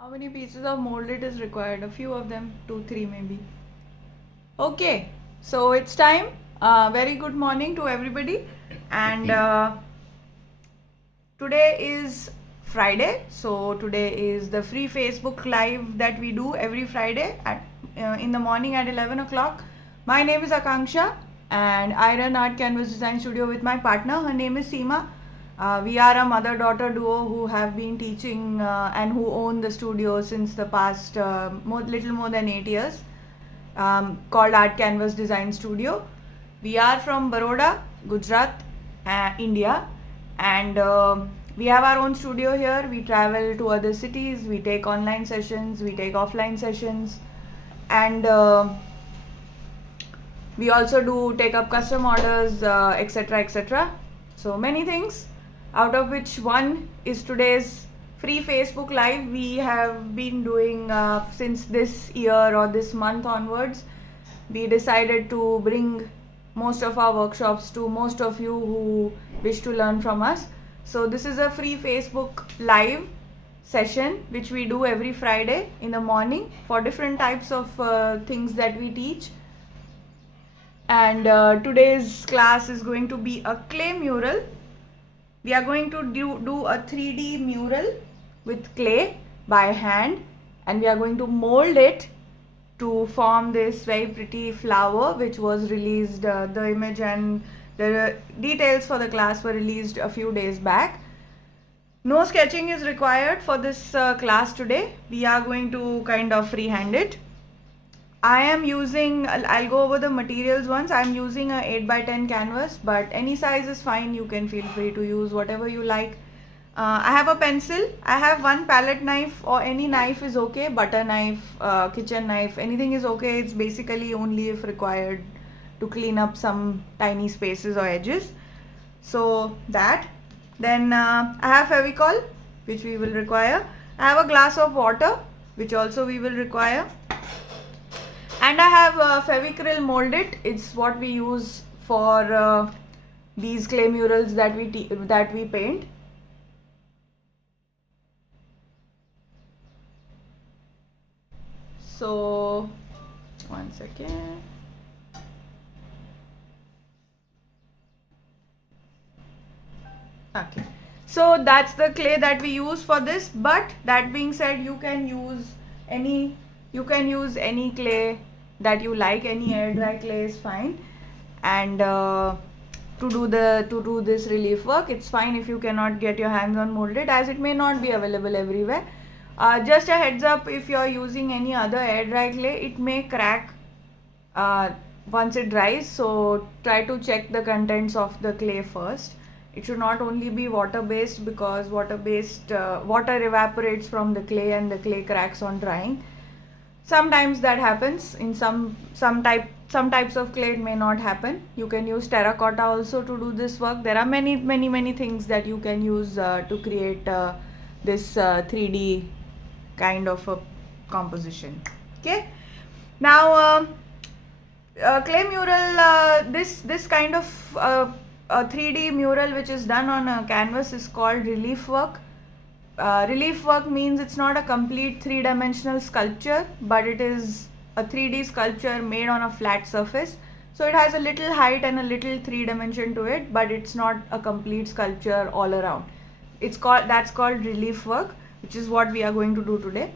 How many pieces of molded is required? A few of them, 2, 3 maybe. Okay, so it's time. Very good morning to everybody. And today is Friday. So today is the free Facebook Live that we do every Friday at in the morning at 11 o'clock. My name is Akanksha and I run Art Canvas Design Studio with my partner. Her name is Seema. We are a mother-daughter duo who have been teaching and who own the studio since the past little more than 8 years, called Art Canvas Design Studio. We are from Baroda, Gujarat, India, and we have our own studio here. We travel to other cities, we take online sessions, we take offline sessions, and we also do take up custom orders, etc. etc. So many things, out of which one is today's free Facebook Live. We have been doing since this year or this month onwards. We decided to bring most of our workshops to most of you who wish to learn from us. So this is a free Facebook Live session which we do every Friday in the morning for different types of things that we teach. And today's class is going to be a clay mural. We are going to do a 3D mural with clay by hand, and we are going to mold it to form this very pretty flower which was released. The image and the details for the class were released a few days back. No sketching is required for this class today. We are going to kind of freehand it. I am using, I'll go over the materials once. I'm using a 8x10 canvas, but any size is fine. You can feel free to use whatever you like. I have a pencil. I have one palette knife, or any knife is okay. Butter knife, kitchen knife, anything is okay. It's basically only if required to clean up some tiny spaces or edges. So that. Then I have Fevicol, which we will require. I have a glass of water, which also we will require. And I have Fevicryl molded. It's what we use for these clay murals that we paint. So, one second. Okay. So that's the clay that we use for this. But that being said, you can use any clay that you like. Any air dry clay is fine. And to do this relief work, it's fine if you cannot get your hands on molded, as it may not be available everywhere. Just a heads up, if you're using any other air dry clay, it may crack once it dries. So try to check the contents of the clay first. It should not only be water based, because water evaporates from the clay and the clay cracks on drying. Sometimes that happens. In some types of clay it may not happen. You can use terracotta also to do this work. There are many things that you can use to create this 3D kind of a composition. Okay. Now clay mural, this kind of a 3D mural which is done on a canvas is called relief work. Relief work means it's not a complete 3-dimensional sculpture, but it is a 3D sculpture made on a flat surface. So it has a little height and a little 3-dimension to it, but it's not a complete sculpture all around. That's called relief work, which is what we are going to do today.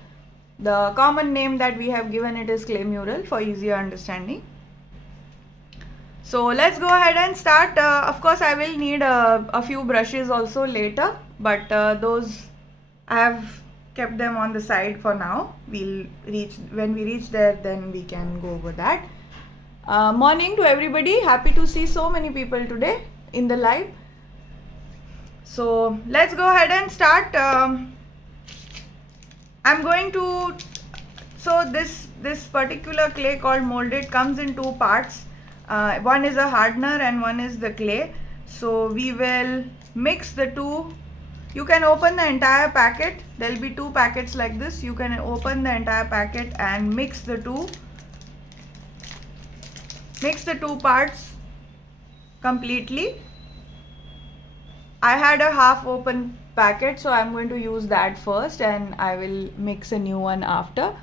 The common name that we have given it is clay mural for easier understanding. So let's go ahead and start. Of course, I will need a few brushes also later, but those I have kept them on the side for now. When we reach there, then we can go over that. Morning to everybody. Happy to see so many people today in the live. So let's go ahead and start. I'm going to, so this particular clay called molded comes in two parts. One is a hardener and one is the clay. So we will mix the two. You can open the entire packet. There will be 2 packets like this. You can open the entire packet and mix the two parts completely. I had a half open packet, so I'm going to use that first and I will mix a new one after.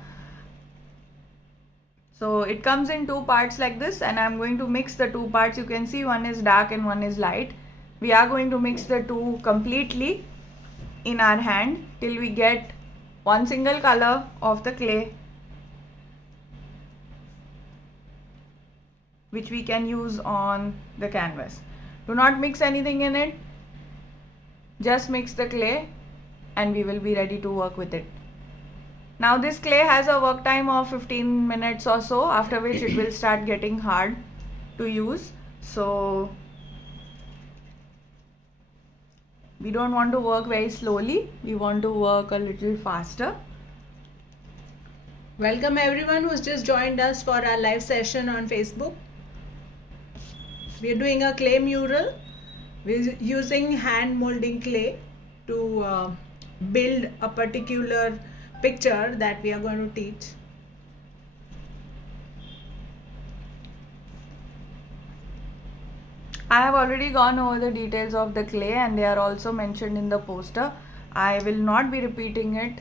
So it comes in two parts like this, and I'm going to mix the two parts. You can see one is dark and one is light. We are going to mix the two completely in our hand till we get one single color of the clay, which we can use on the canvas. Do not mix anything in it. Just mix the clay and we will be ready to work with it. Now this clay has a work time of 15 minutes or so, after which it will start getting hard to use. So we don't want to work very slowly, we want to work a little faster. Welcome everyone who's just joined us for our live session on Facebook. We are doing a clay mural. We're using hand molding clay to build a particular picture that we are going to teach. I have already gone over the details of the clay and they are also mentioned in the poster. I will not be repeating it,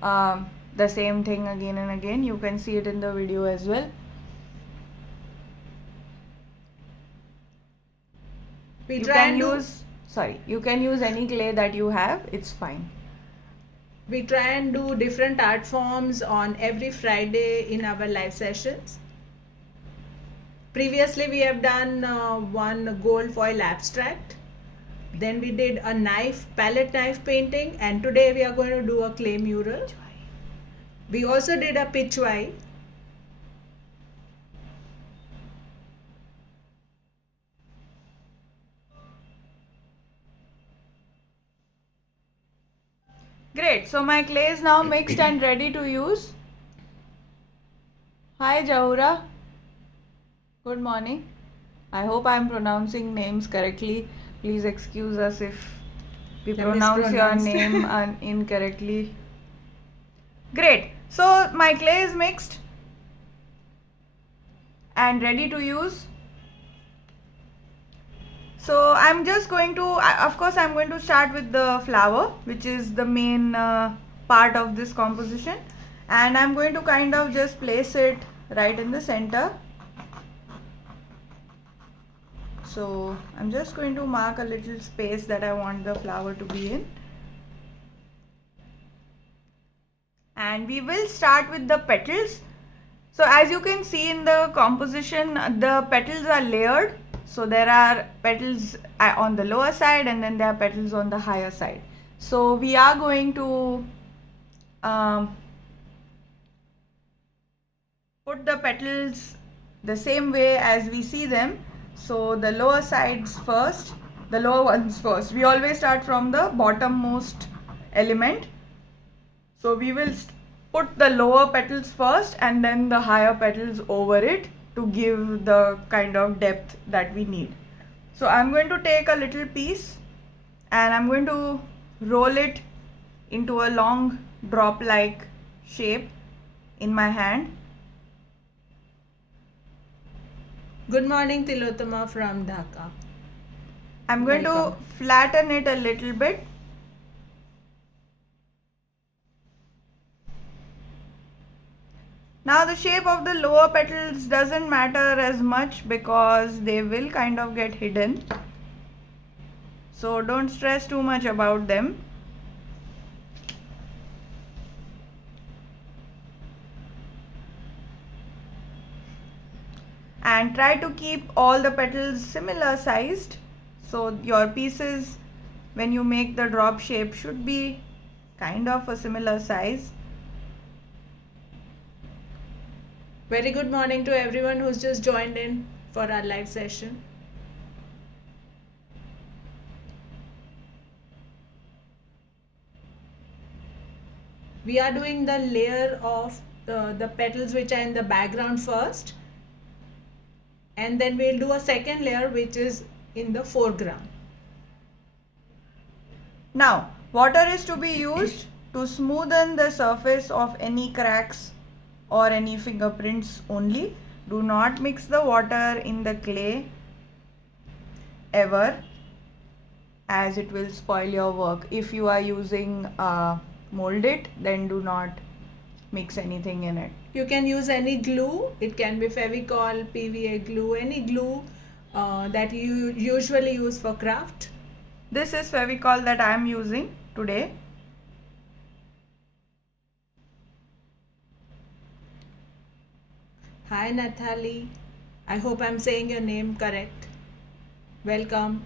the same thing again and again. You can see it in the video as well. You can use any clay that you have, it's fine. We try and do different art forms on every Friday in our live sessions. Previously we have done one gold foil abstract. Then we did a palette knife painting, and today we are going to do a clay mural. We also did a pitchwai. Great, so my clay is now mixed and ready to use. Hi Jahura, good morning. I hope I am pronouncing names correctly. Please excuse us if we pronounce your name incorrectly. Great, so my clay is mixed and ready to use. So I'm just going to, of course I'm going to start with the flower, which is the main part of this composition, and I'm going to kind of just place it right in the center. So I'm just going to mark a little space that I want the flower to be in. And we will start with the petals. So as you can see in the composition, the petals are layered. So there are petals on the lower side and then there are petals on the higher side. So we are going to put the petals the same way as we see them. So the lower sides first, the lower ones first. We always start from the bottommost element. So we will put the lower petals first and then the higher petals over it to give the kind of depth that we need. So I'm going to take a little piece and I'm going to roll it into a long drop like shape in my hand. Good morning Tilotama from Dhaka. I'm going to flatten it a little bit. Now the shape of the lower petals doesn't matter as much because they will kind of get hidden. So don't stress too much about them. And try to keep all the petals similar sized. So your pieces, when you make the drop shape, should be kind of a similar size. Very good morning to everyone who's just joined in for our live session. We are doing the layer of the petals which are in the background first, and then we'll do a second layer which is in the foreground. Now water is to be used to smoothen the surface of any cracks or any fingerprints only. Do not mix the water in the clay ever. as it will spoil your work. If you are using mold it, then do not mix anything in it. You can use any glue. It can be Fevicol, PVA glue, any glue that you usually use for craft. This is Fevicol that I am using today. Hi Nathalie. I hope I'm saying your name correct. Welcome.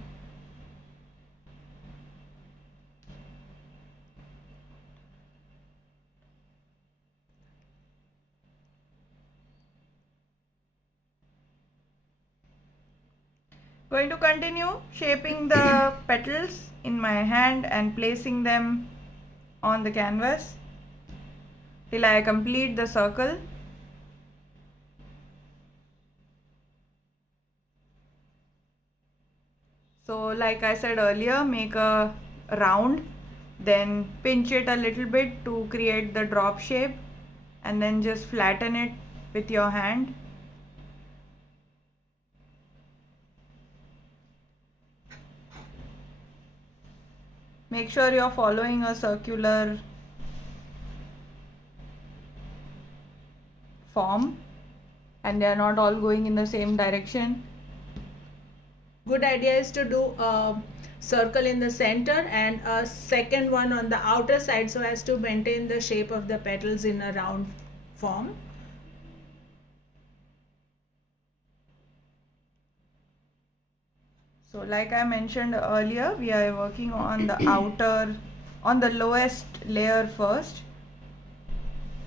Going to continue shaping the petals in my hand and placing them on the canvas till I complete the circle. So like I said earlier, make a round, then pinch it a little bit to create the drop shape, and then just flatten it with your hand. Make sure you're following a circular form and they are not all going in the same direction. Good idea is to do a circle in the center and a second one on the outer side so as to maintain the shape of the petals in a round form. So like I mentioned earlier, we are working on the outer, on the lowest layer first,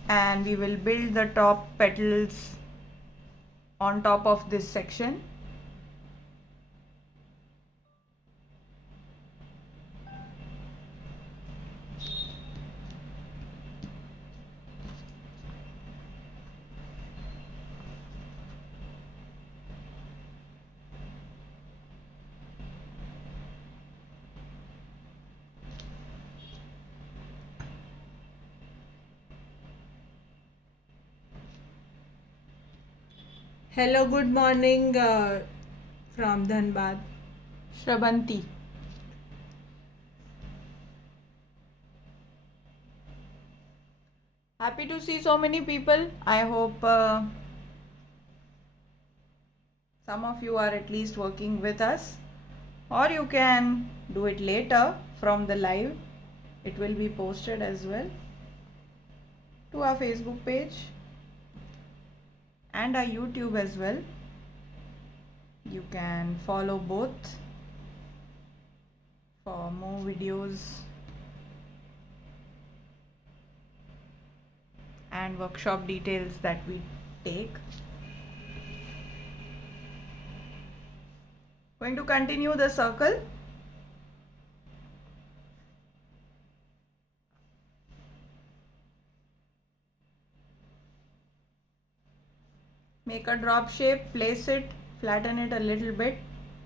and we will build the top petals on top of this section. Hello, good morning from Dhanbad. Shrabanti. Happy to see so many people. I hope some of you are at least working with us, or you can do it later from the live. It will be posted as well to our Facebook page and our YouTube as well. You can follow both for more videos and workshop details that we take. Going to continue the circle. Make a drop shape, place it, flatten it a little bit.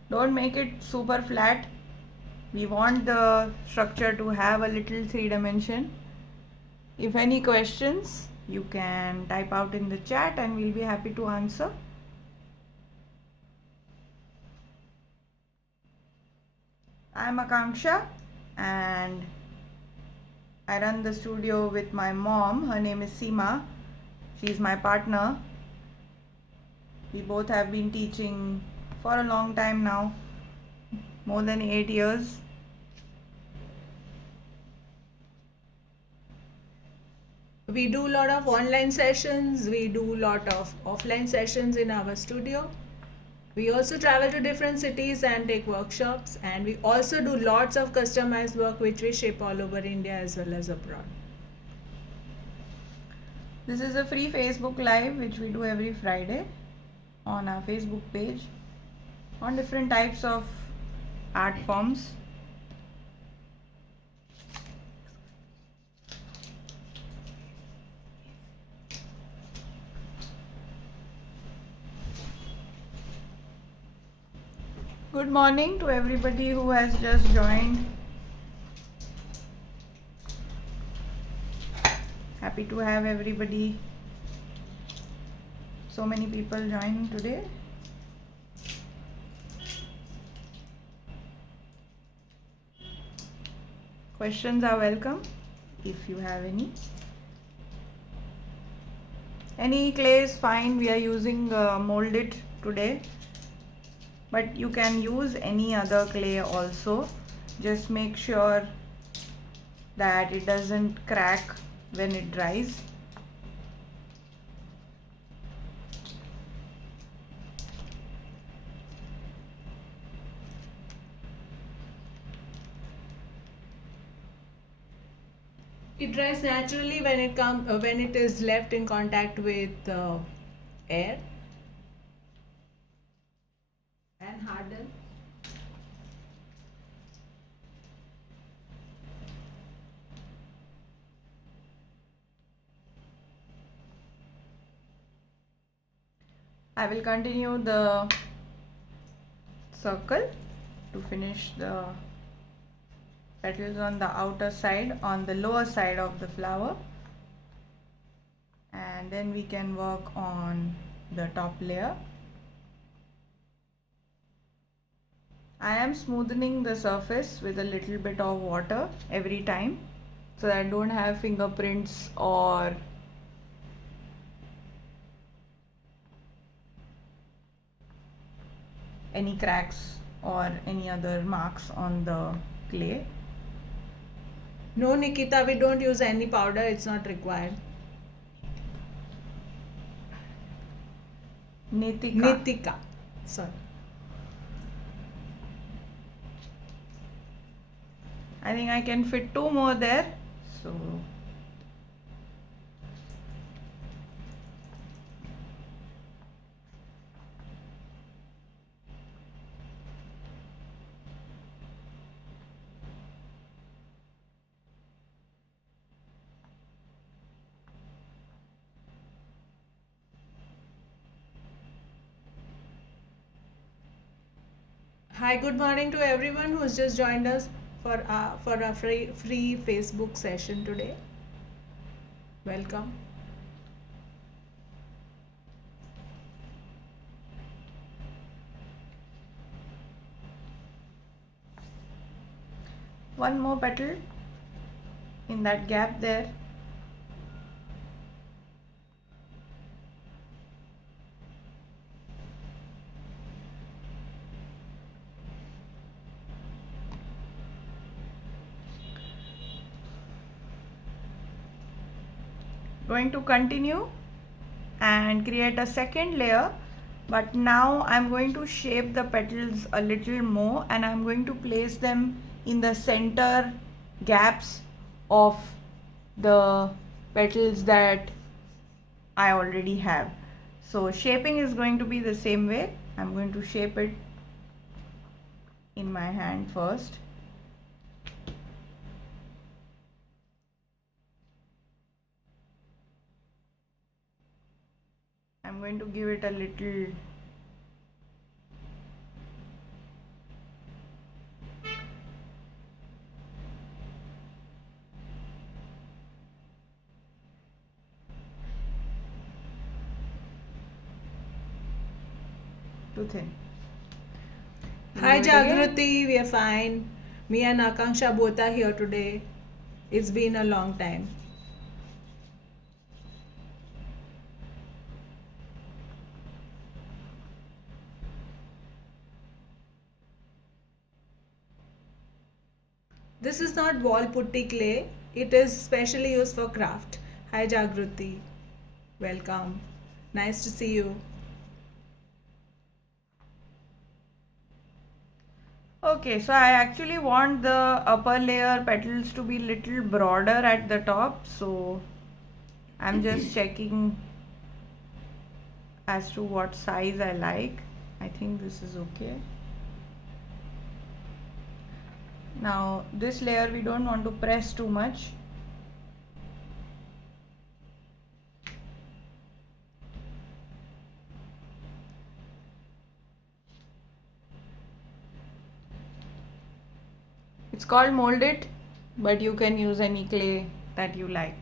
Don't make it super flat. We want the structure to have a little 3 dimension. If any questions, you can type out in the chat and we'll be happy to answer. I'm Akanksha and I run the studio with my mom. Her name is Seema. She's my partner. We both have been teaching for a long time now, more than 8 years. We do a lot of online sessions, we do a lot of offline sessions in our studio. We also travel to different cities and take workshops, and we also do lots of customized work which we ship all over India as well as abroad. This is a free Facebook Live which we do every Friday on our Facebook page on different types of art forms. Good morning to everybody who has just joined. Happy to have everybody. So many people joining today. Questions are welcome if you have any. Any clay is fine. We are using molded today, but you can use any other clay also. Just make sure that it doesn't crack when it dries. It dries naturally when it is left in contact with air and harden. I will continue the circle to finish the petals on the outer side, on the lower side of the flower, and then we can work on the top layer. I am smoothing the surface with a little bit of water every time so that I don't have fingerprints or any cracks or any other marks on the clay. No, Nikita, we don't use any powder, it's not required. Nitika. Sorry. I think I can fit 2 more there. So Hi, good morning to everyone who's just joined us for a free Facebook session today. Welcome. one more petal in that gap there. Going to continue and create a second layer, but now I'm going to shape the petals a little more and I'm going to place them in the center gaps of the petals that I already have. So shaping is going to be the same way. I'm going to shape it in my hand first. I'm going to give it a little too thin. Hi Jagruti, we are fine. Me and Akanksha both are here today. It's been a long time. This is not wall putty clay. It is specially used for craft. Hi Jagruti. Welcome. Nice to see you. Okay, so I actually want the upper layer petals to be little broader at the top, so I'm just checking as to what size I like. I think this is okay. Now this layer we don't want to press too much. It's called molded, but you can use any clay that you like.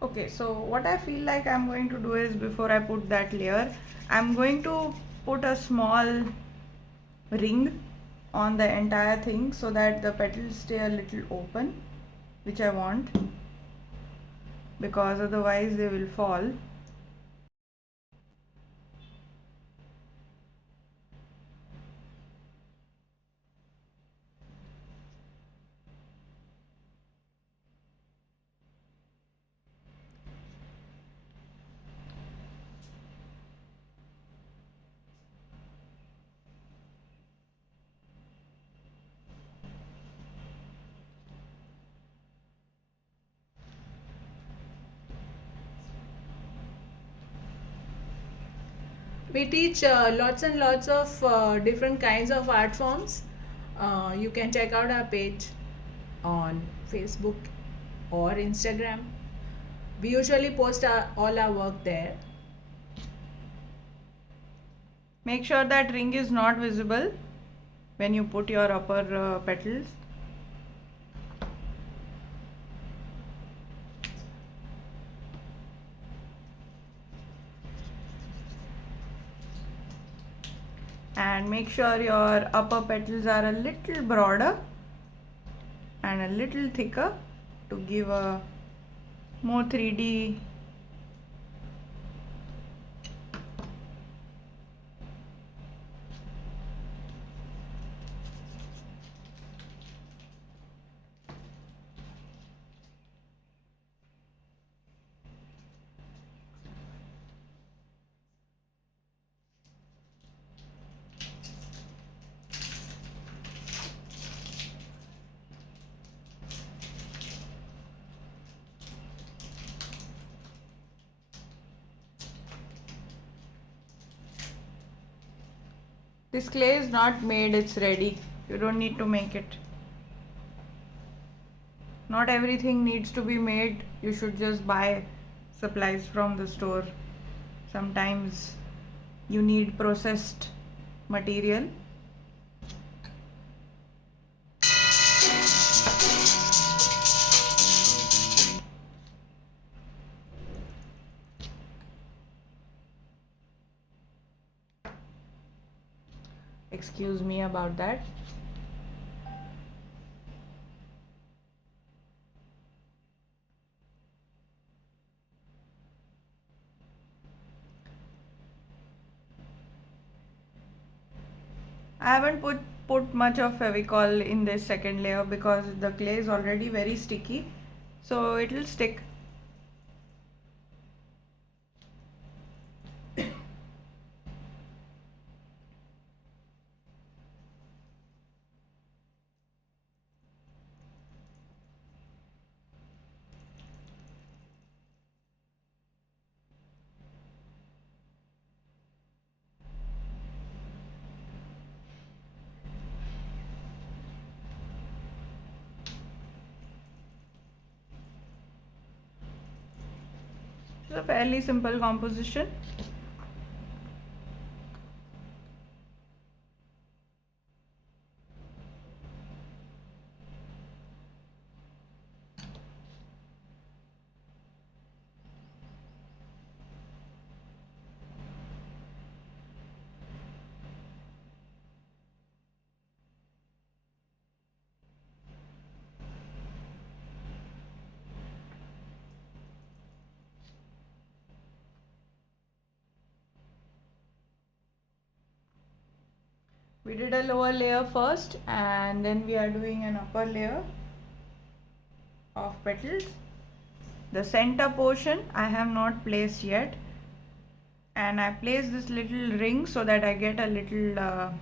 Okay, so what I feel like I'm going to do is, before I put that layer, I'm going to put a small ring on the entire thing so that the petals stay a little open, which I want, because otherwise they will fall. We teach lots and lots of different kinds of art forms. You can check out our page on Facebook or Instagram. We usually post all our work there. Make sure that ring is not visible when you put your upper petals. And make sure your upper petals are a little broader and a little thicker to give a more 3D. This clay is not made, it's ready. You don't need to make it. Not everything needs to be made. You should just buy supplies from the store. Sometimes you need processed material. Excuse me about that. I haven't put much of Fevicol in this second layer because the clay is already very sticky, so it will stick. It's a fairly simple composition. We did a lower layer first and then we are doing an upper layer of petals. The center portion I have not placed yet, and I place this little ring so that I get a little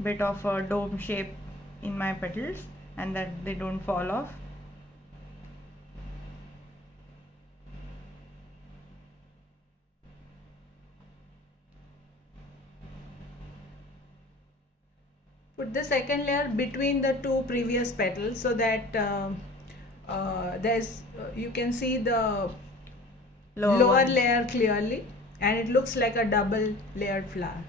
bit of a dome shape in my petals and that they don't fall off. Put the second layer between the two previous petals so that you can see the lower layer clearly, and it looks like a double layered flower.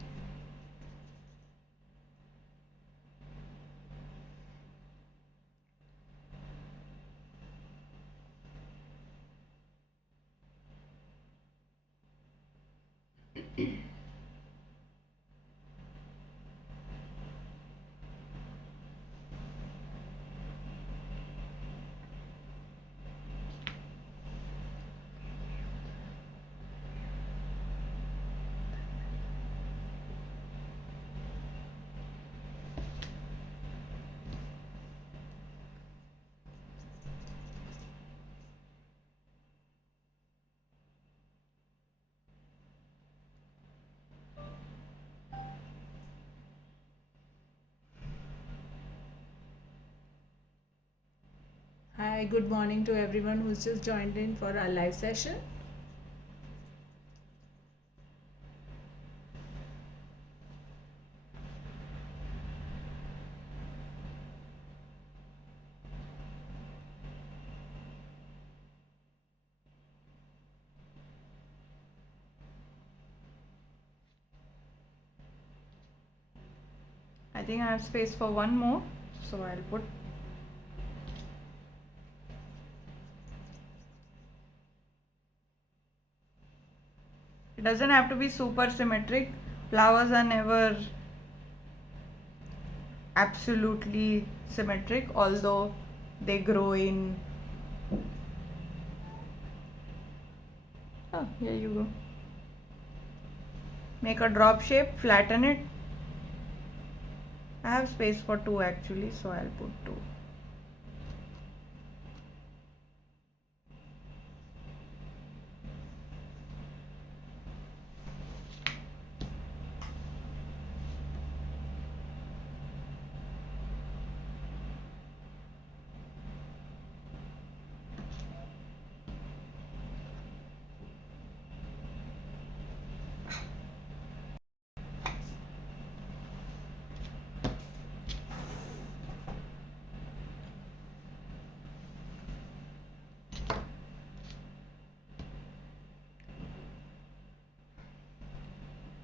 Hi, good morning to everyone who's just joined in for our live session. I think I have space for one more, so I'll put. It doesn't have to be super symmetric. Flowers are never absolutely symmetric, although they grow in. Oh, here you go. Make a drop shape, flatten it. I have space for two actually, so I'll put two.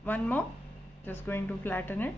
One more, just going to flatten it.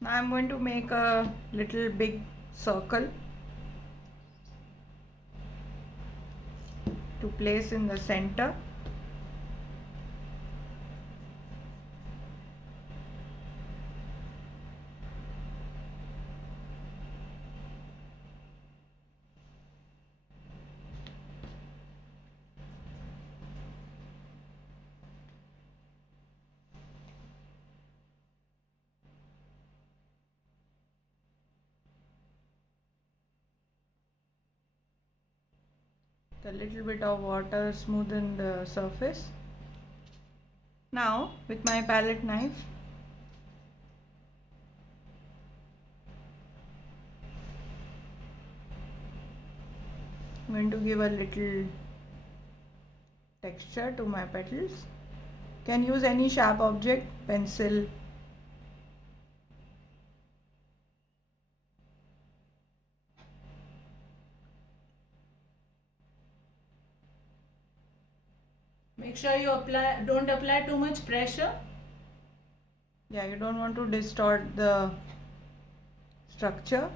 Now I'm going to make a little big circle to place in the center. A little bit of water smoothen the surface. Now with my palette knife, I'm going to give a little texture to my petals. Can use any sharp object, pencil. Make sure you don't apply too much pressure. Yeah, you don't want to distort the structure.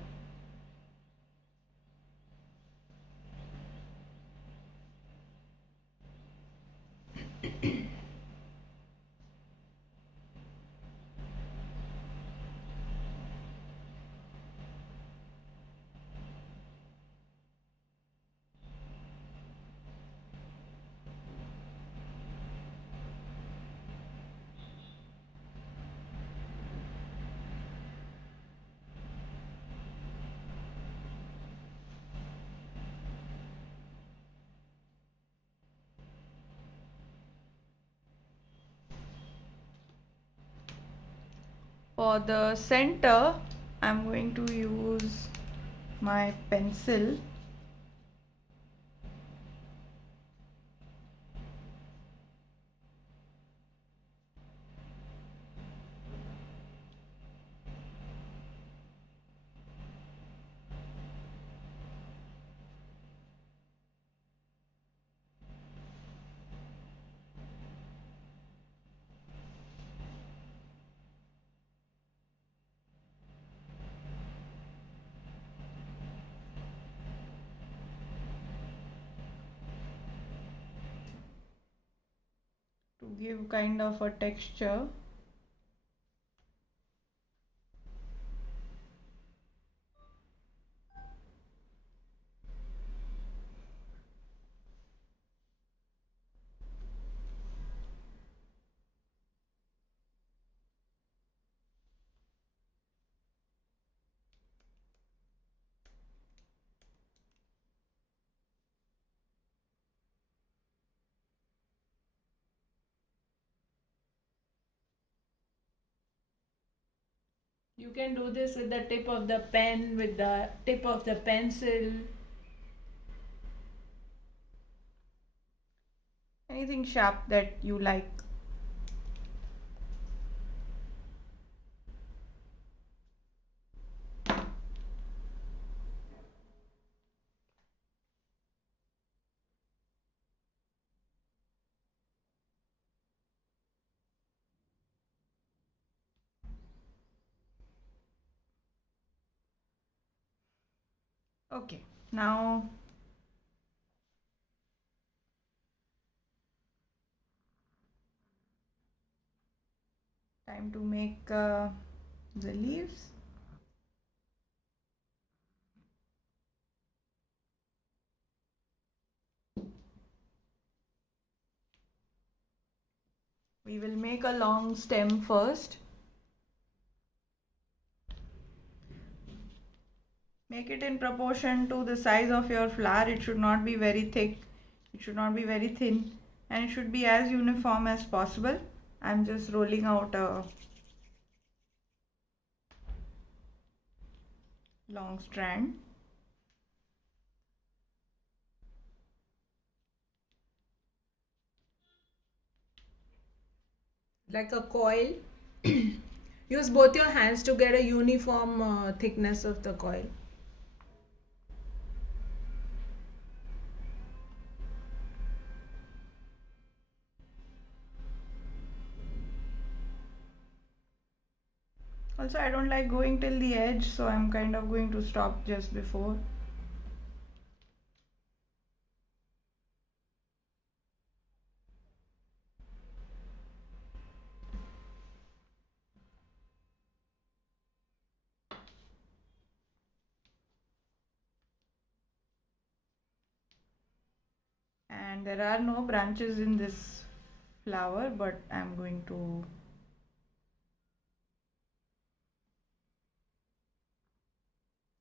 For the center, I'm going to use my pencil. To give kind of a texture. You can do this with the tip of the pen, with the tip of the pencil. Anything sharp that you like. Okay, now time to make the leaves. We will make a long stem first. Make it in proportion to the size of your flower. It should not be very thick, it should not be very thin, and it should be as uniform as possible. I'm just rolling out a long strand. Like a coil. Use both your hands to get a uniform thickness of the coil. Also, I don't like going till the edge, so I'm kind of going to stop just before. And there are no branches in this flower, but I'm going to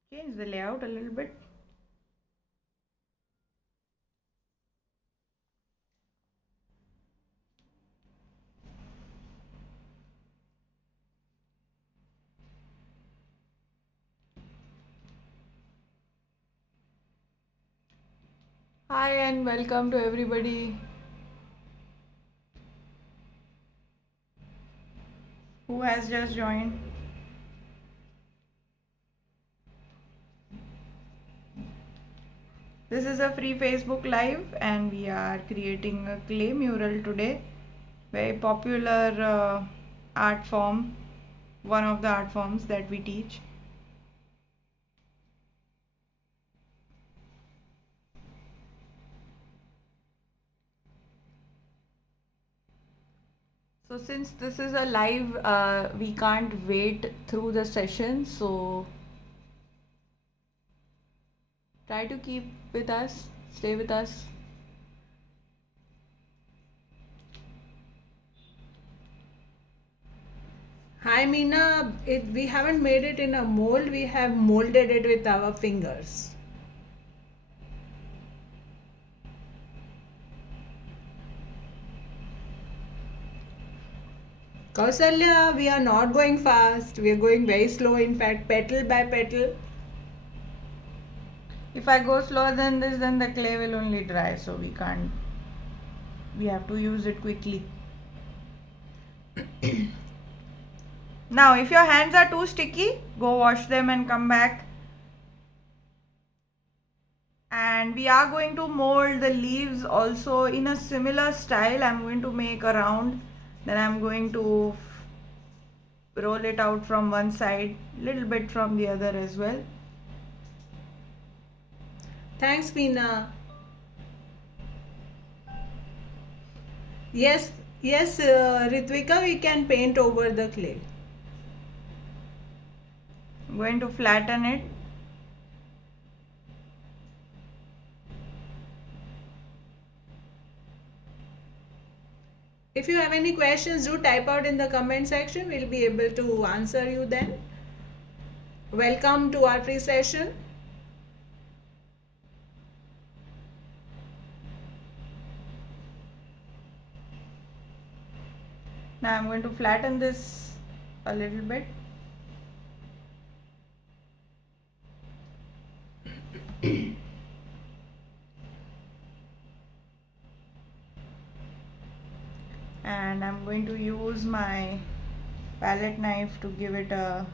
change the layout a little bit. Hi and welcome to everybody who has just joined. This is a free Facebook Live and we are creating a clay mural today. Very popular art form, one of the art forms that we teach. So since this is a live, we can't wait through the session. So try to keep with us, stay with us. Hi Meena, we haven't made it in a mold, we have molded it with our fingers. Kausalya, we are not going fast, we are going very slow, in fact, petal by petal. If I go slower than this, then the clay will only dry, so we have to use it quickly. Now if your hands are too sticky, go wash them and come back. And we are going to mold the leaves also in a similar style. I'm going to make a round, then I'm going to roll it out from one side, little bit from the other as well. Thanks, Meena. Yes, yes, Ritvika, we can paint over the clay. I'm going to flatten it. If you have any questions, do type out in the comment section. We'll be able to answer you then. Welcome to our free session. Now I'm going to flatten this a little bit. And I'm going to use my palette knife to give it a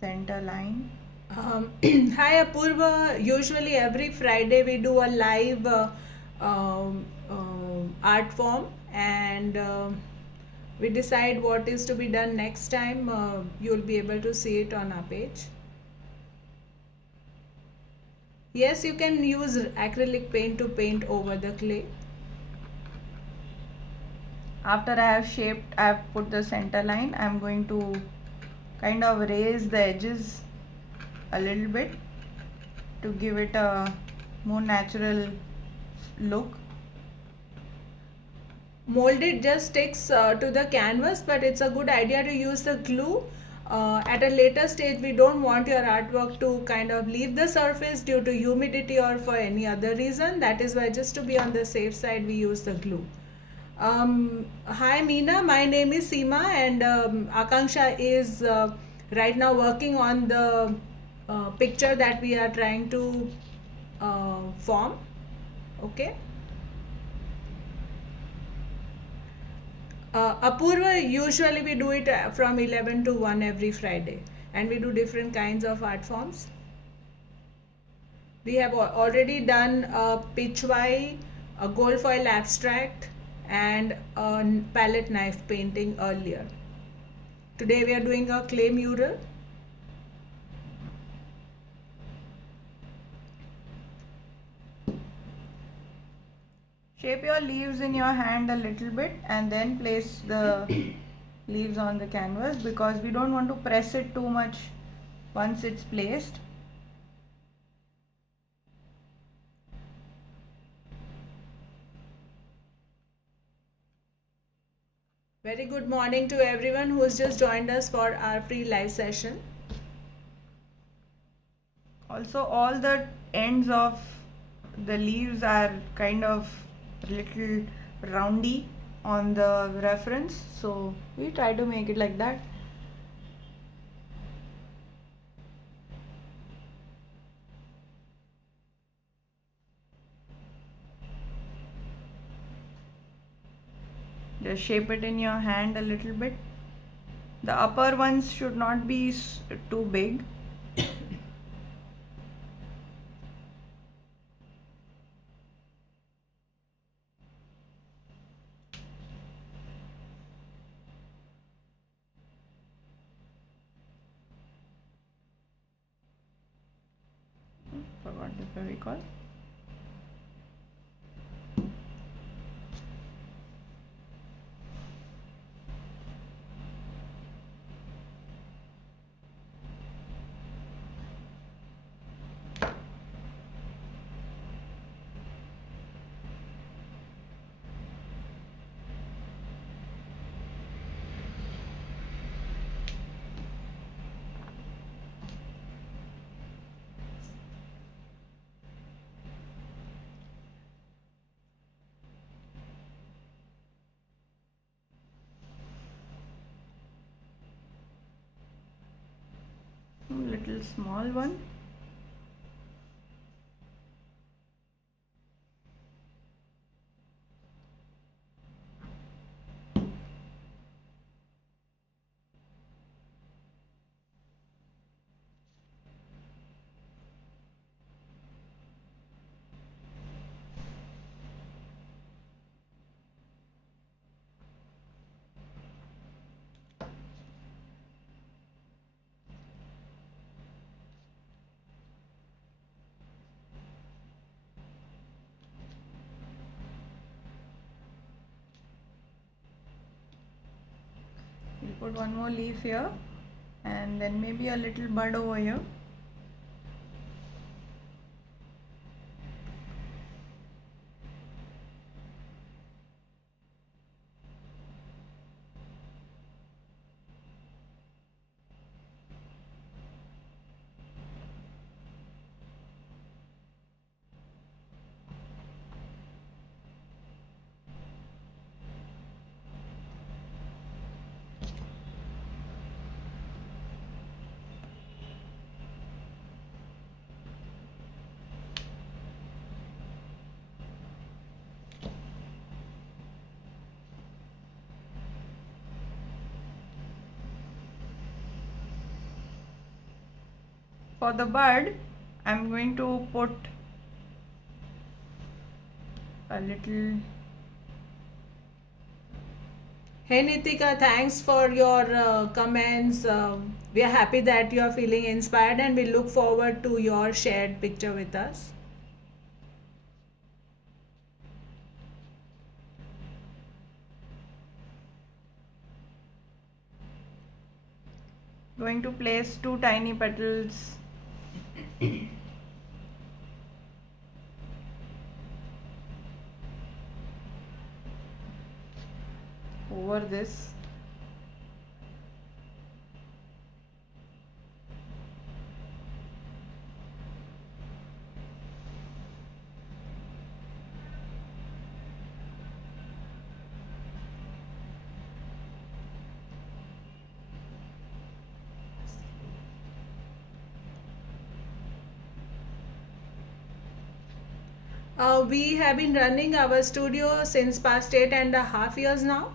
center line. Hi Apurva, usually every Friday we do a live art form, and we decide what is to be done next time. You'll be able to see it on our page. Yes, you can use acrylic paint to paint over the clay. After I have put the center line, I'm going to kind of raise the edges a little bit to give it a more natural look. Molded just sticks to the canvas, but it's a good idea to use the glue. At a later stage, we don't want your artwork to kind of leave the surface due to humidity or for any other reason. That is why, just to be on the safe side, we use the glue. Hi Meena, my name is Seema, and Akanksha is right now working on the picture that we are trying to form. Okay. Apurva, usually we do it from 11 to 1 every Friday, and we do different kinds of art forms. We have already done a pitchwai, a gold foil abstract, and a palette knife painting earlier. Today we are doing a clay mural. Shape your leaves in your hand a little bit and then place the leaves on the canvas, because we don't want to press it too much once it's placed. Very good morning to everyone who has just joined us for our free live session. Also, all the ends of the leaves are kind of a little roundy on the reference, so we try to make it like that. Just shape it in your hand a little bit. The upper ones should not be too big. Forgot the Fevicol. Little small one. We'll put one more leaf here and then maybe a little bud over here. For the bud, I'm going to put a little. Hey Nitika, thanks for your comments. We are happy that you are feeling inspired and we look forward to your shared picture with us. Going to place two tiny petals over this. We have been running our studio since past 8.5 years now,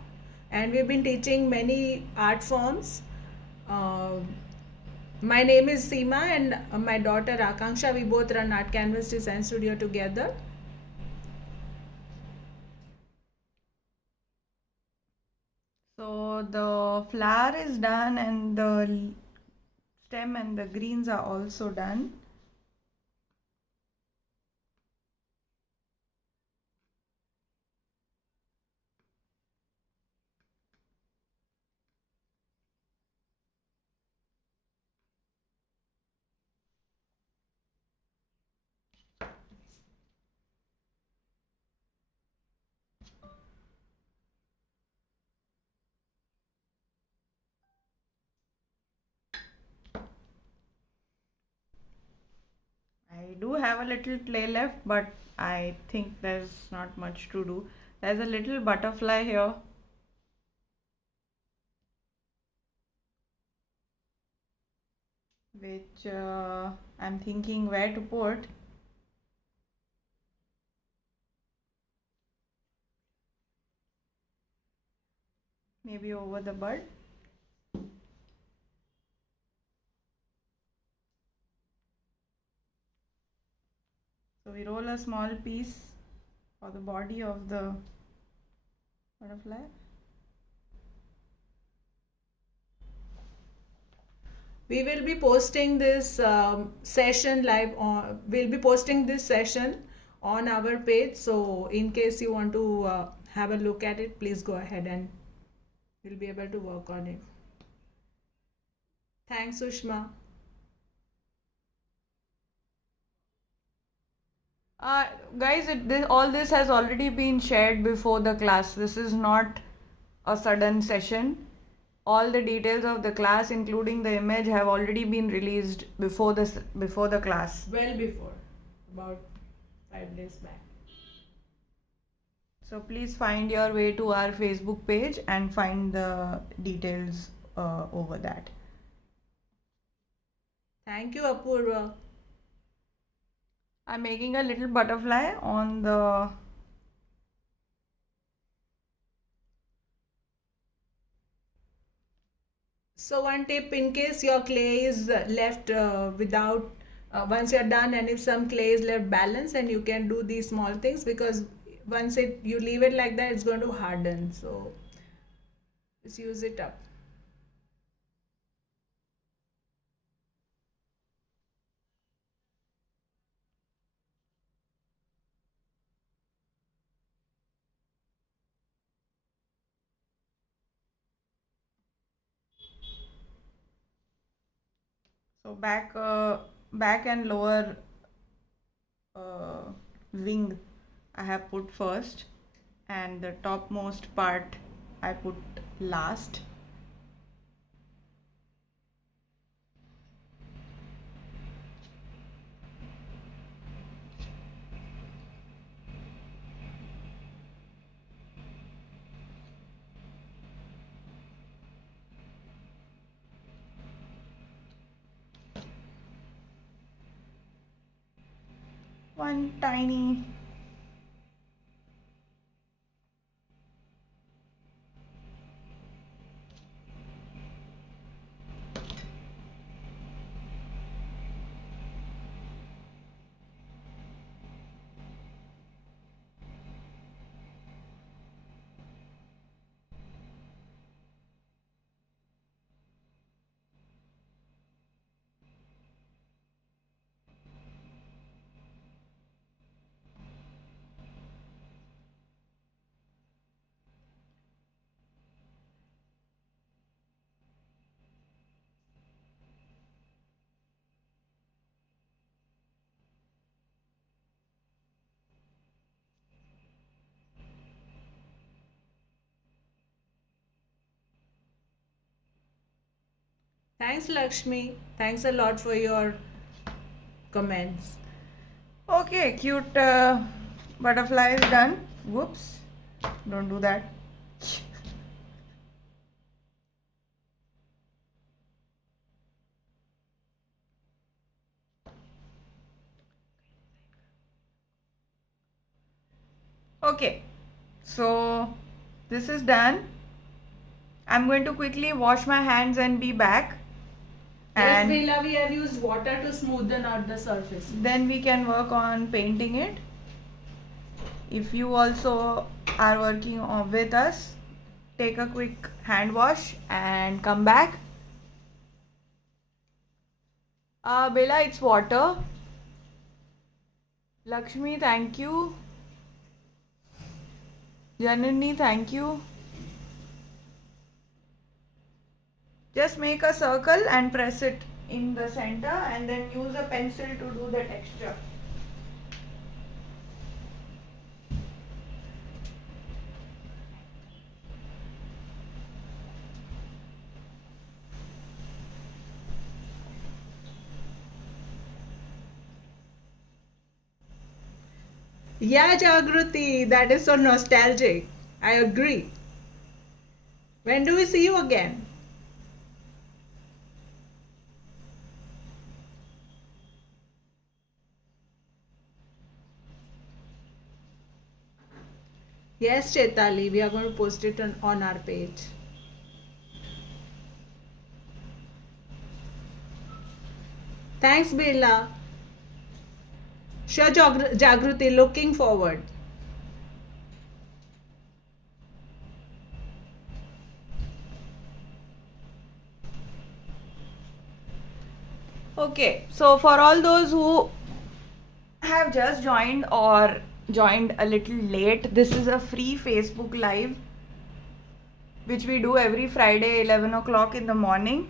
and we've been teaching many art forms. Uh, my name is Seema, and my daughter Akanksha. We both run Art Canvas Design Studio together. So the flower is done and the stem and the greens are also done. I do have a little clay left, but I think there's not much to do. There's a little butterfly here. Which I'm thinking where to put. Maybe over the bud. So we roll a small piece for the body of the butterfly. We will be posting this session live on. We'll be posting this session on our page. So in case you want to have a look at it, please go ahead and we'll be able to work on it. Thanks, Ushma. Uh, Guys, all this has already been shared before the class. This is not a sudden session. All the details of the class, including the image, have already been released before the class. Well before, about 5 days back. So please find your way to our Facebook page and find the details over that. Thank you, Apurva. I'm making a little butterfly on the So one tip, in case your clay is left without, once you're done, and if some clay is left balanced, and you can do these small things, because once you leave it like that, it's going to harden. So just use it up. So back and lower wing I have put first, and the topmost part I put last. One tiny Thanks, Lakshmi. Thanks a lot for your comments. Okay, cute butterfly is done. Whoops, don't do that. Okay, so this is done. I'm going to quickly wash my hands and be back. Yes, And Bela, we have used water to smoothen out the surface. then we can work on painting it. If you also are working with us, take a quick hand wash and come back. Bella, it's water. Lakshmi, thank you. Janani, thank you. Just make a circle and press it in the center, and then use a pencil to do the texture. Yeah, Jagruti, that is so nostalgic. I agree. When do we see you again? Yes, Chetali, we are going to post it on our page. Thanks, Bela. Sure, Jagruti, looking forward. Okay, so for all those who have just joined or joined a little late, this is a free Facebook Live which we do every Friday 11 o'clock in the morning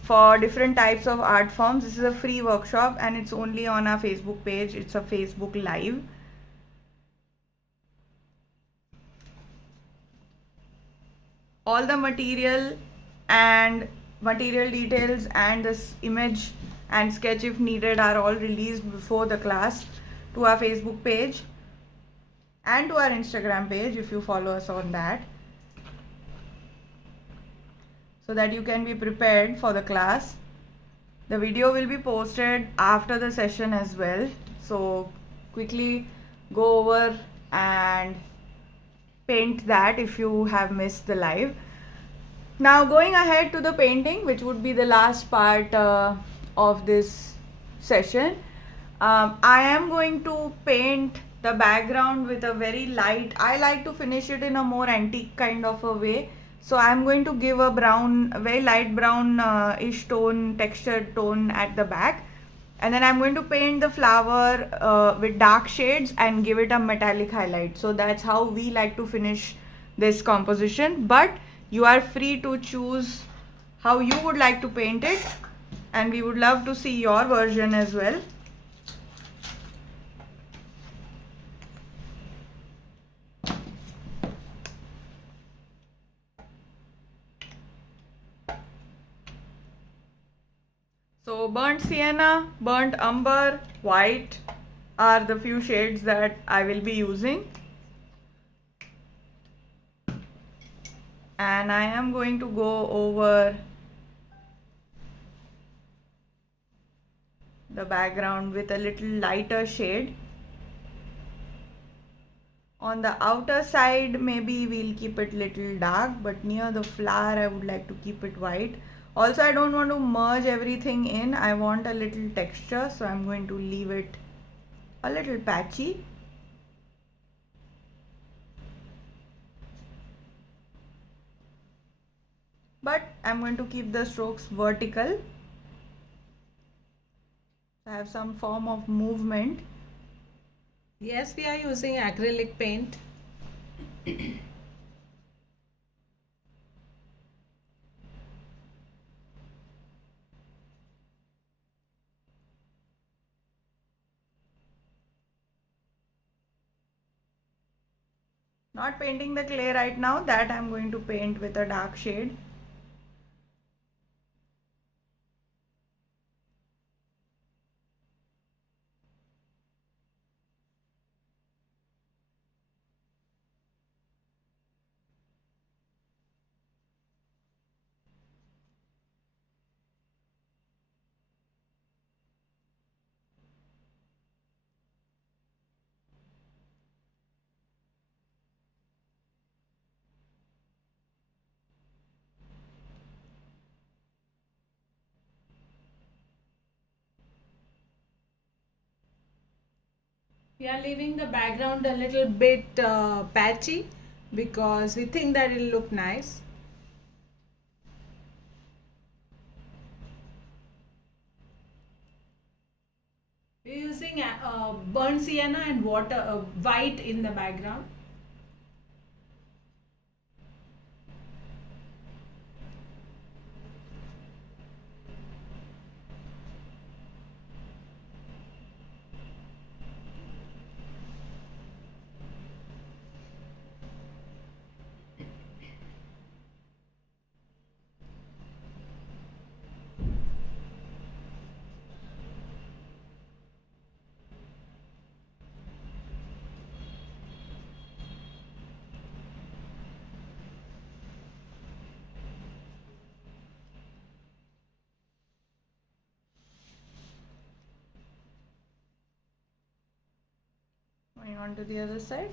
for different types of art forms. This is a free workshop and it's only on our Facebook page. It's a Facebook Live. All the material and material details and this image and sketch if needed are all released before the class to our Facebook page and to our Instagram page if you follow us on that, so that you can be prepared for the class. The video will be posted after the session as well, so quickly go over and paint that if you have missed the live. Now going ahead to the painting, which would be the last part of this session. I am going to paint the background with a very light, I like to finish it in a more antique kind of a way. So I'm going to give a brown, a very light brown ish tone, textured tone at the back. And then I'm going to paint the flower with dark shades and give it a metallic highlight. So that's how we like to finish this composition. But you are free to choose how you would like to paint it. and we would love to see your version as well. So burnt sienna, burnt umber, white are the few shades that I will be using. And I am going to go over the background with a little lighter shade. On the outer side, maybe we'll keep it little dark, but near the flower, I would like to keep it white. Also, I don't want to merge everything in. I want a little texture, so I'm going to leave it a little patchy. But I'm going to keep the strokes vertical. So I have some form of movement. Yes, we are using acrylic paint. Not painting the clay right now, that I'm going to paint with a dark shade. We are leaving the background a little bit patchy because we think that it'll look nice. We're using burnt sienna and water, white in the background. Going on to the other side.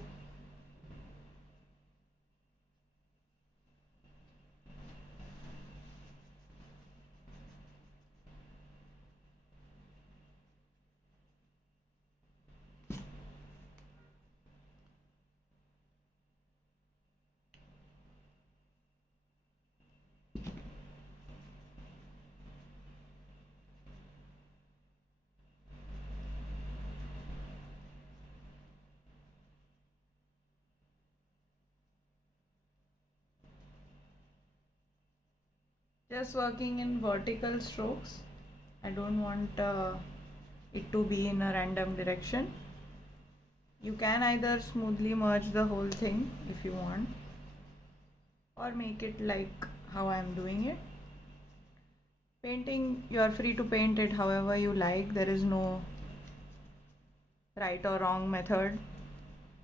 Just working in vertical strokes. I don't want it to be in a random direction. You can either smoothly merge the whole thing if you want, or make it like how I am doing it. Painting, you are free to paint it however you like. There is no right or wrong method.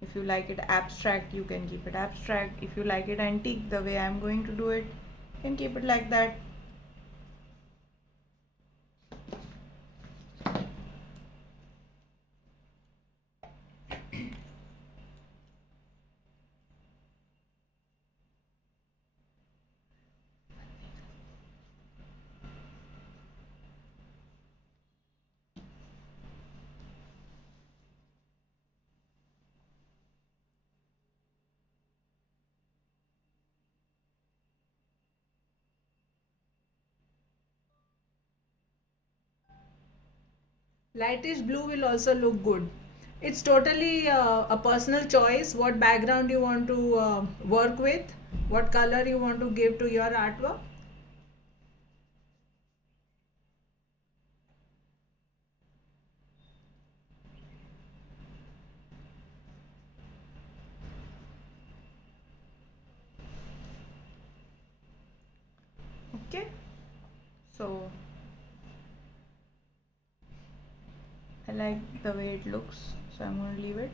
If you like it abstract, you can keep it abstract. If you like it antique, the way I'm going to do it, you can keep it like that. Lightish blue will also look good. It's totally a personal choice what background you want to work with, what color you want to give to your artwork. So I like the way it looks, so I'm going to leave it.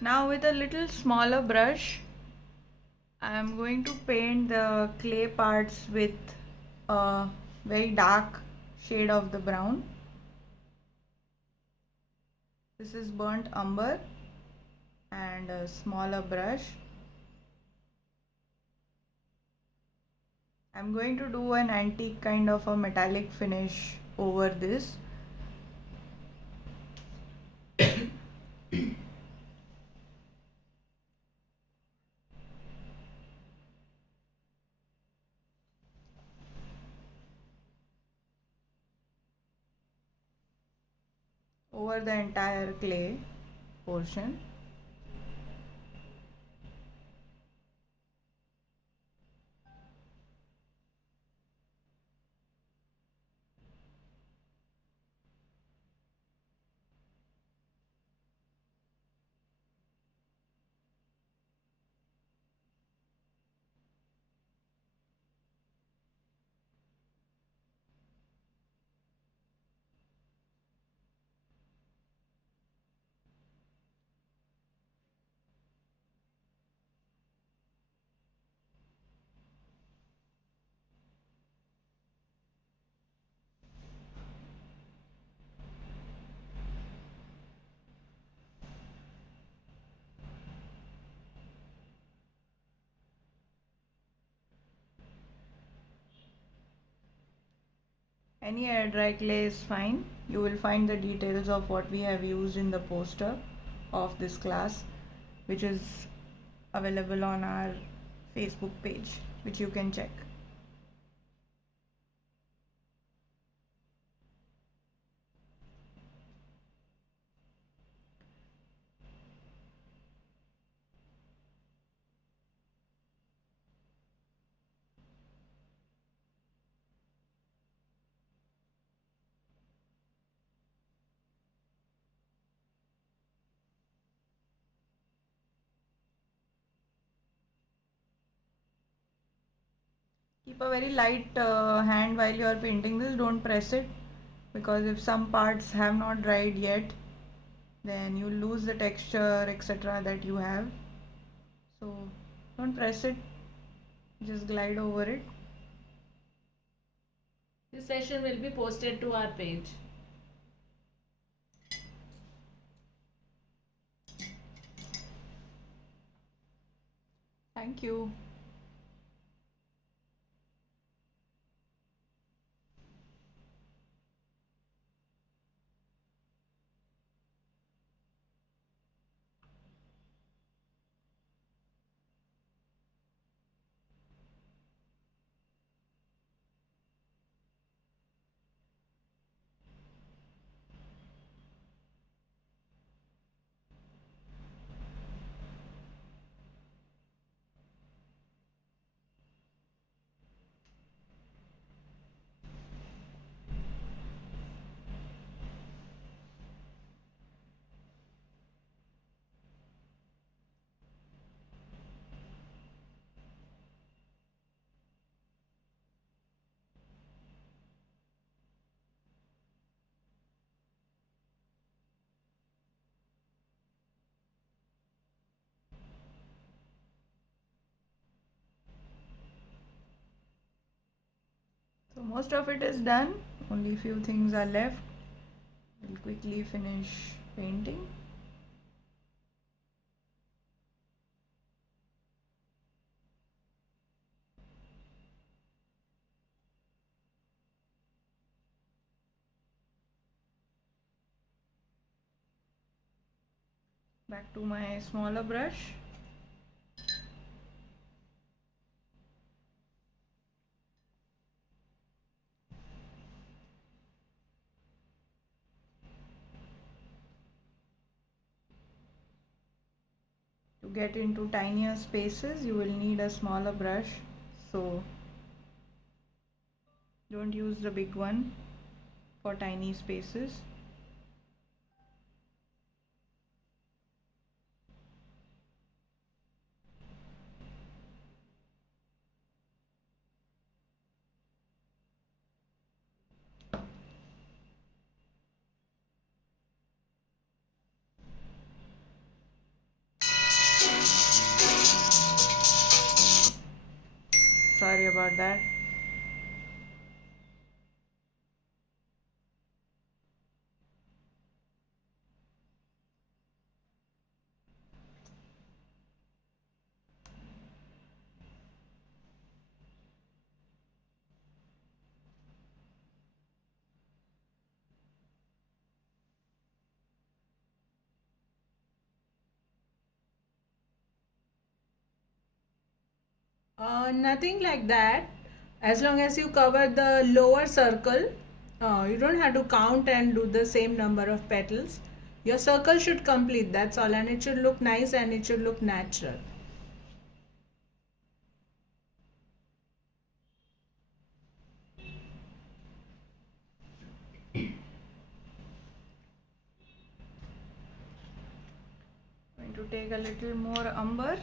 Now with a little smaller brush, I'm going to paint the clay parts with a very dark shade of the brown. This is burnt umber and a smaller brush. I'm going to do an antique kind of a metallic finish over this. Over the entire clay portion. Any air dry clay is fine. You will find the details of what we have used in the poster of this class, which is available on our Facebook page, which you can check. Keep a very light hand while you are painting this. Don't press it, because if some parts have not dried yet, then you lose the texture, etc. that you have. So don't press it, just glide over it. This session will be posted to our page. Thank you. So most of it is done, only few things are left. We'll quickly finish painting. Back to my smaller brush. To get into tinier spaces, you will need a smaller brush. So don't use the big one for tiny spaces. Sorry about that. Nothing like that. As long as you cover the lower circle, you don't have to count and do the same number of petals. Your circle should complete, that's all, and it should look nice and it should look natural. Going to take a little more umber.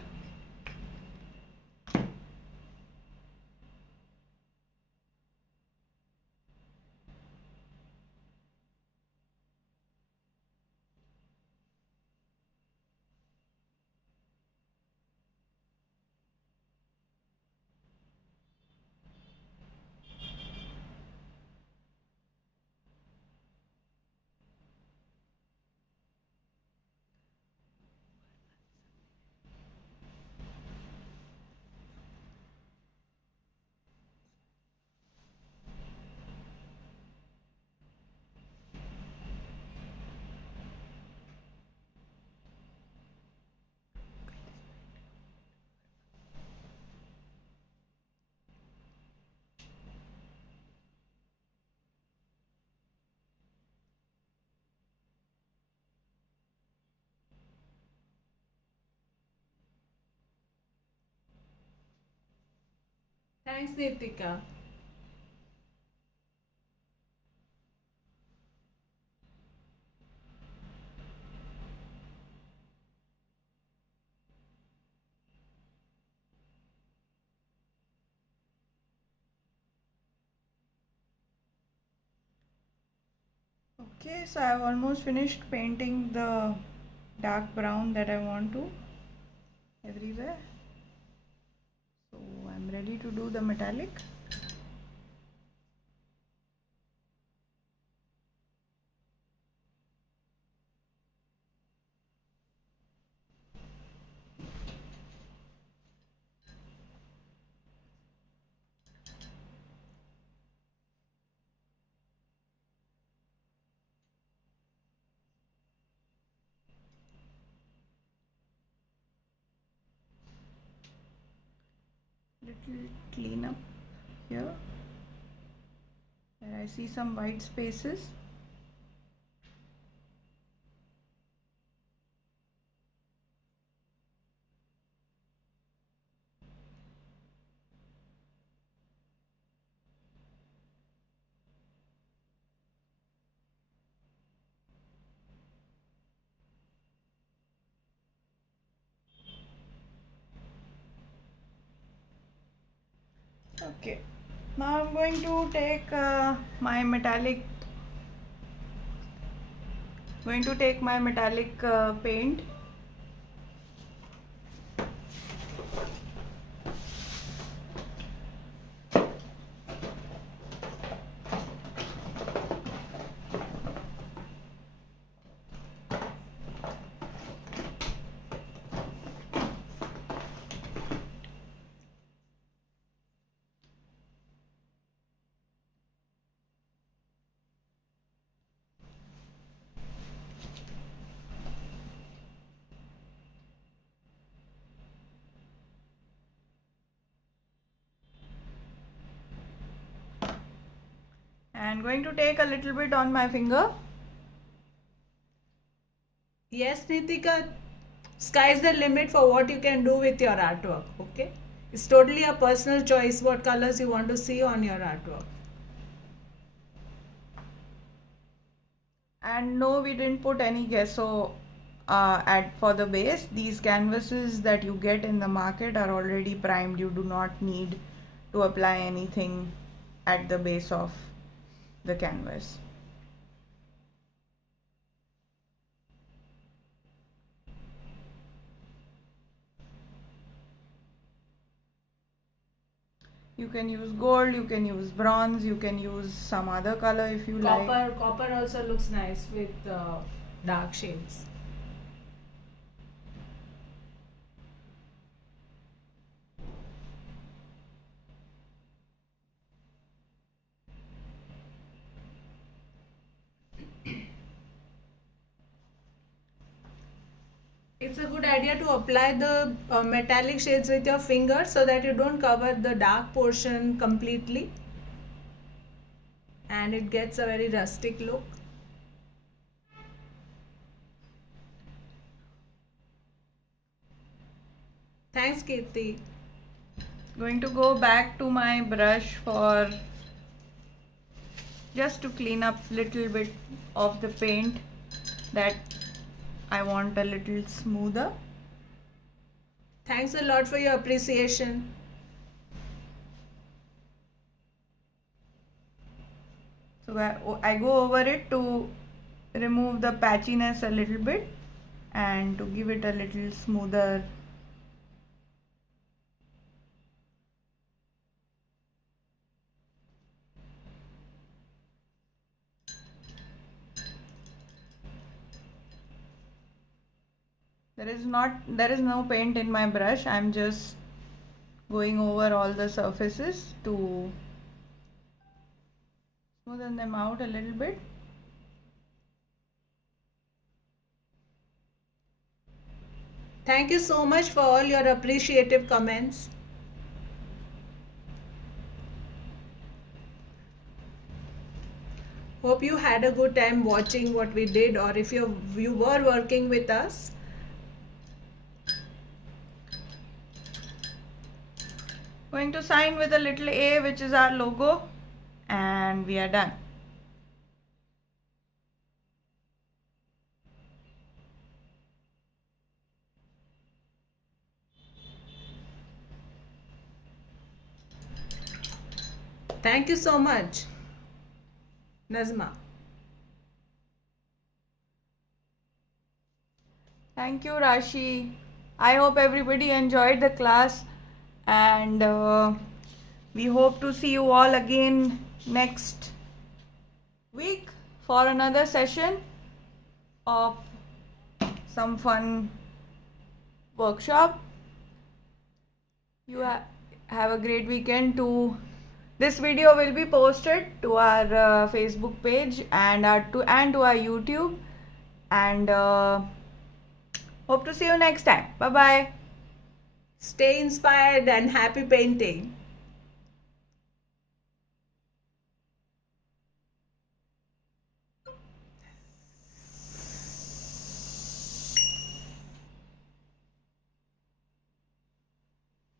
Thanks, Nitika. Okay, so I've almost finished painting the dark brown that I want to everywhere. So I'm ready to do the metallic. Little clean up here where I see some white spaces. Okay, now I'm going to take my metallic paint. And going to take a little bit on my finger. Yes, Nitika, sky's the limit for what you can do with your artwork, okay? It's totally a personal choice what colors you want to see on your artwork. And no, we didn't put any gesso at for the base. These canvases that you get in the market are already primed. You do not need to apply anything at the base of the canvas. You can use gold, you can use bronze, you can use some other color if you like. Copper also looks nice with dark shades. It's a good idea to apply the metallic shades with your finger so that you don't cover the dark portion completely and it gets a very rustic look. Thanks, Kirti. Going to go back to my brush for just to clean up little bit of the paint that I want a little smoother. Thanks a lot for your appreciation. So I go over it to remove the patchiness a little bit and to give it a little smoother. There is no paint in my brush. I'm just going over all the surfaces to smoothen them out a little bit. Thank you so much for all your appreciative comments. Hope you had a good time watching what we did, or if you were working with us. Going to sign with a little A, which is our logo, and we are done. Thank you so much, Nazma. Thank you, Rashi. I hope everybody enjoyed the class, and we hope to see you all again next week for another session of some fun workshop. You have a great weekend too. This video will be posted to our Facebook page and to our YouTube, and hope to see you next time. Bye bye. Stay inspired and happy painting.